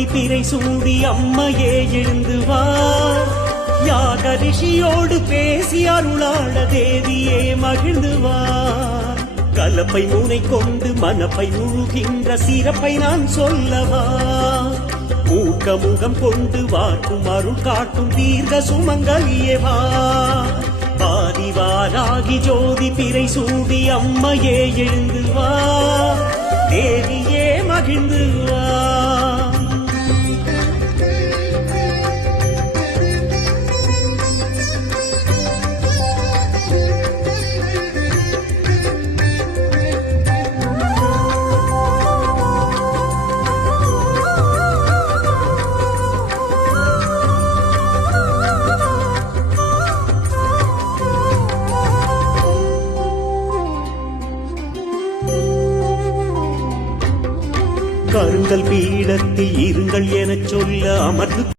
ஜோதி பிறை சூடி அம்மையே எழுந்து வா. யாக ரிஷியோடு பேசி அருளாள தேவியே மகிழ்ந்து வா. கலப்பை முனை கொண்டு மனப்பை முழுகின்ற சிறப்பை நான் சொல்லவா. மூக்க முகம் கொண்டு வார்க்கும் அருள் காட்டும் தீர்க்க சுமங்கலியேவா. பாதிவாராகி ஜோதி பிறை சூடி அம்மையே எழுந்து வா. தேவியே மகிழ்ந்து வா. கருங்கல் பீடத்தில் இருங்கள் எனச் சொல்ல அமர்ந்து